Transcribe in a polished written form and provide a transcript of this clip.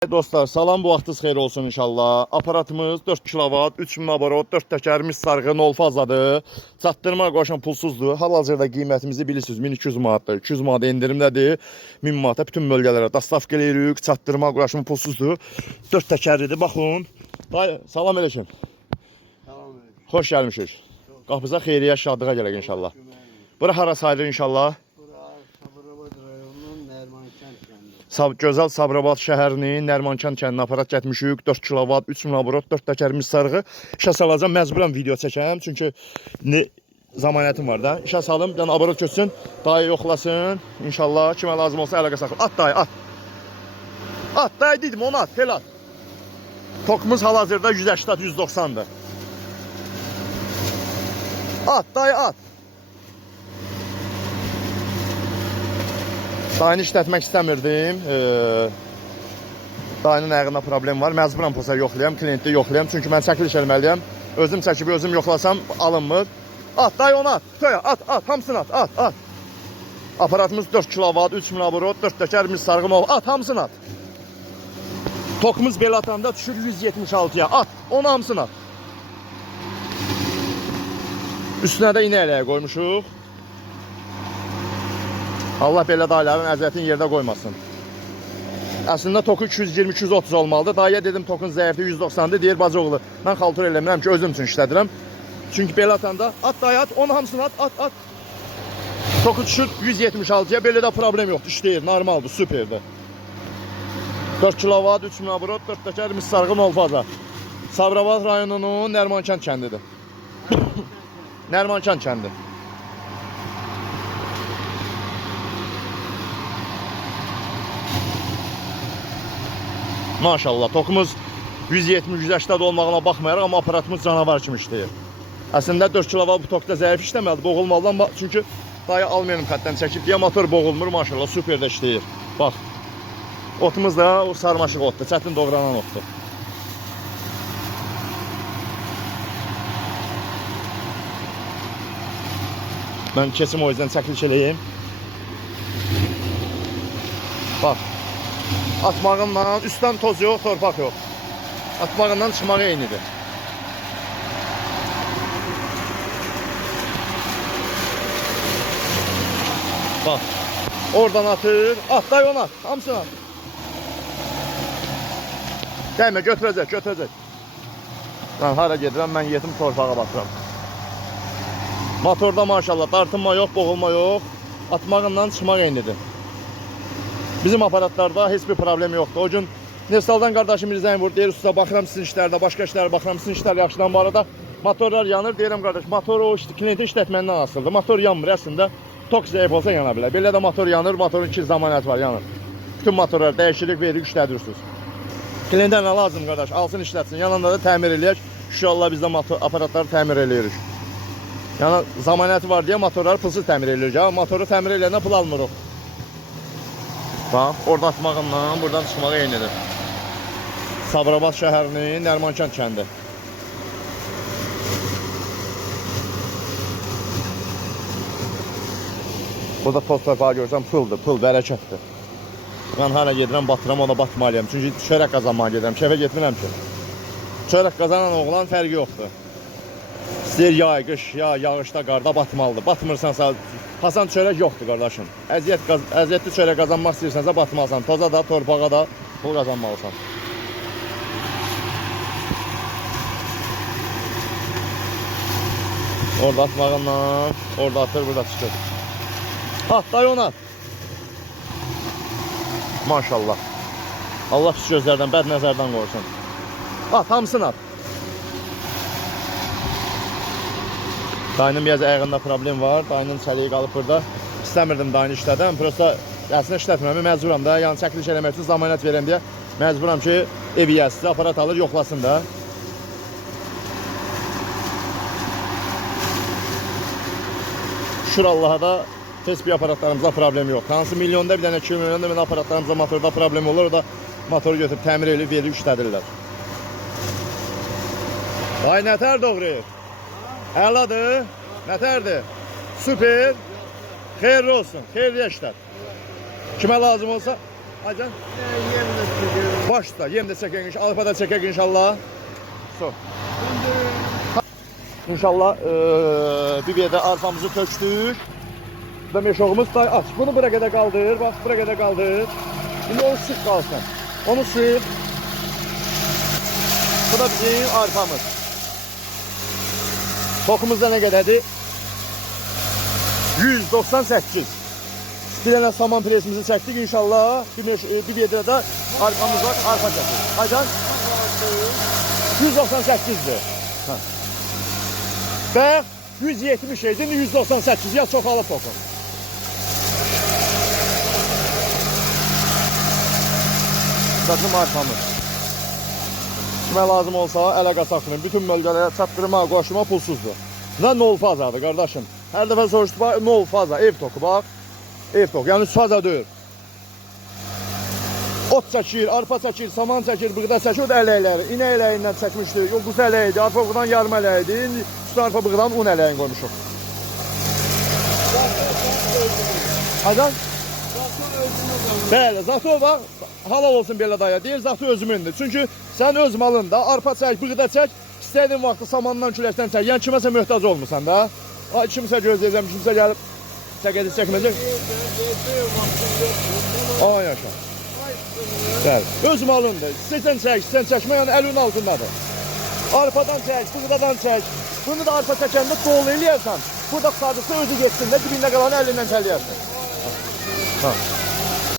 Dostlar, salam, bu vaxtınız xeyir olsun inşallah. Aparatımız 4 kW, 3000 abarot, 4 təkərimiz sarğı, 0 fazadır. Çatdırma qoşan pulsuzdur. Hal-hazırda qiymətimizi bilirsiniz, 1200 manatdır. 200 manat endirimdədir. 1000 manata bütün bölgələrə dastavka eləyirik. Çatdırma qoşan pulsuzdur. 4 təkərlidir. Baxın. Salam eləkin. Salam aleyküm. Xoş gəlmişik. Qapınıza xeyriyyə, şadlığa gələk inşallah. Bura hara sayılır inşallah? Sabirabad rayonunun Nərmankənd kəndi. Gözəl Sabirabad şəhərinin Nərmankənd kəndinə aparat getmişik. 4 kW, 3000 abarot, 4 təkərimiz sarğı. İşə salacağım, məcburən video çəkəm. Çünki zəmanətim var da. İşə salım, yəni abarot köçsün, dayı yoxlasın. İnşallah kimə lazım olsa əlaqə saxla. At dayı, at. At dayı dedim, onu at, tel at. Tokumuz hal-hazırda 180-190'dır. At dayı, at. Dayını işlətmək istəmirdim. Dayının ayağında problem var. Məcburan pulsa yoxlayam, klientdə yoxlayam. Çünki mən çəkiliş eləməliyəm. Özüm çəkib, özüm yoxlasam alınmır. At, dayı onu at. Töyə, at, at, hamısını at, at, at. Aparatımız 4 kW, 3000 abarot, 4 təkərimiz sarğın ol. At, hamısını at. Tokumuz belə atanda düşür 176'ya. At, onu hamısını at. Üstünə də iynə eləyə qoymuşuq. Allah belə dayıların əziyyətini yerdə qoymasın. Əslində toku 220-230 olmalıdır. Dayıya dedim tokun zəifliyi 190'dır. Deyir bacı oğlu, mən xaltur eləmirəm ki, özüm üçün işlədirəm. Çünki belə atanda at dayı at, onu hamısını at, at, at. Toku düşür 176'ya, belə də problem yoxdur, işləyir, normaldır, süperdir. 4 kW, 3000 abarot, 4 təkərimiz sarğı, 0 faza. Sabirabad rayonunun Nərmankənd kəndidir. Nərmankənd kəndi. Maşallah, tokumuz 170-180 olmağına baxmayaraq, amma aparatımız canavar kimi işləyir. Əslində 4 kW bu tokda zəif işləməlidir, boğulmalıdan. Çünki dayı almayalım xətdən çəkib deyə motor boğulmur, maşallah, süper də işləyir. Bax, otumuz da o sarmaşıq otdur, çətin doğranan otdur. Mən kesim o yüzden çəkiliş eləyim. Bax. Atmağından üstten toz yox, torpaq yox. Atmağından çıxmağı eynidir. Bax. Oradan atır. At, dayı onu at. Hamısını at. Dəymə, götürəcək, götürəcək. Mən hara gedirəm, mən yetim torpağa baxıram. Motorda maşallah dartınma yox, boğulma yox. Atmağından çıxmaq eynidir. Bizim aparatlarda heç bir problem yoxdur. O gün Nefsaldan qardaşım Mirzəyin vurdu, deyir usta baxıram sizin işlərdə, başqa işlərə baxıram sizin işlər yaxşıdan. Bu arada motorlar yanır, deyirəm qardaş, motoru o klienti işlətməndən asıldı. Motor yanmır əslində, tok zəif olsa yana bilər. Belə də motor yanır, motorun 2 zamanəti var, yanır. Bütün motorlar dəyişirik, veririk, işlədirsiniz. Klientə nə lazım qardaş, alsın işlətsin, yanında da təmir eləyək. İnşallah biz də aparatları təmir eləyirik. Yəni zamanəti var deyə motorları pulsuz təmir eləyirik. Motoru təmir eləyəndə pul almırıq. Bax, orada atmağından buradan çıxmağı eynidir. Sabirabad şəhərinin Nərmankənd kəndi. Burada toz torpağı görsəm puldur, pul, bərəkətdir. Mən hara gedirəm, batıram, ona batmalıyam. Çünki çörək qazanmağa gedirəm, kefə getmirəm ki. Çörək qazanan oğlan fərqi yoxdur. İstəyir yay, qış, ya yağışda, qarda batmalıdır. Batmırsansa, Hasan çörək yoxdur qardaşım. Əziyyətli çörək qazanmaq istəyirsənsə batmalısan. Toza da, torpağa da pul qazanmalısan. Orada atmağından, orada atır, burada çıxır. At, dayı onu at. Maşallah. Allah pis gözlərdən, bəd nəzərdən qorusun. At, hamısını at. Dayının biraz ayağında problem var. Dayının çəliyi qalıb burada. İstəmirdim dayını işlədim. Prosta əslində işlətmirəm, məcburam da. Yəni çəkiliş eləmək üçün zamanət verəm deyə məcburam ki, ev yiyəsi aparat alır, yoxlasın da. Şükür Allaha da test bir aparatlarımızda problem yox. Hansı milyonda bir dənə 2 milyonda bir aparatlarımızda motorda problem olur. O da motoru götürüb təmir eləyib, verib işlədirlər. Day nətər doğrayır? Əladır, nətərdir? Süper. Xeyirli olsun, xeyirli işlər. Kimə lazım olsa, acan? Başda yem də çəkək inşallah, arpa da çəkək inşallah. So. İnşallah bir də arpamızı tökdük. Və meşoğumuz da aç. Bunu bura qədər qaldır. Bax, bura qədər qaldır. İndi onu sıx qalsın. Onu sıx. Bu da bizim arpamız. Tokumuz da nə qədərdir? 198. Bir dənə saman presimizi çəkdik inşallah. Bir vedrə də arpamız var, arpa çəkdik. Aycan? 198'dir. Bəx 170 idi, 198 ya çoxalıb tokum. Bizim arpamız. Kimə lazım olsa əlaqə saxlayın. Bütün bölgələrə çatdırma, qoşulma pulsuzdur. Və nol fazadır qardaşım. Hər dəfə soruşduq, nol faza, ev toku bax. Ev toku, yəni faza deyil. Ot çəkir, arpa çəkir, saman çəkir, bığda çəkir, o da ələkləri. İnə ələyindən çəkmişdi, yox quz ələyidi, arpa bığdan yarım ələyidi. İndi üstü arpa bığdan un ələyin qoymuşuq. Hacan? Bəli, zato bax, halal olsun belə daya, deyir, zato özümündür. Çünki sən öz malında arpa çək, bığda çək, istədiyin vaxtı samandan, küləkdən çək. Yəni kiməsə möhtac olmursan da. Kimsə gözləyəcəm, kimsə gəlib çəkəcək, çəkməyəcək. Ay yaşa. Bəli, öz malındır. İstəsən çək, istəsən çəkmə, yəni əlinin altındadır. Arpadan çək, bığdadan çək. Bunu da arpa çəkəndə dolu eləyərsən. Burada qısadırsa özü geçsin də dibində qalanı əlindən çəliyərsən. Ha.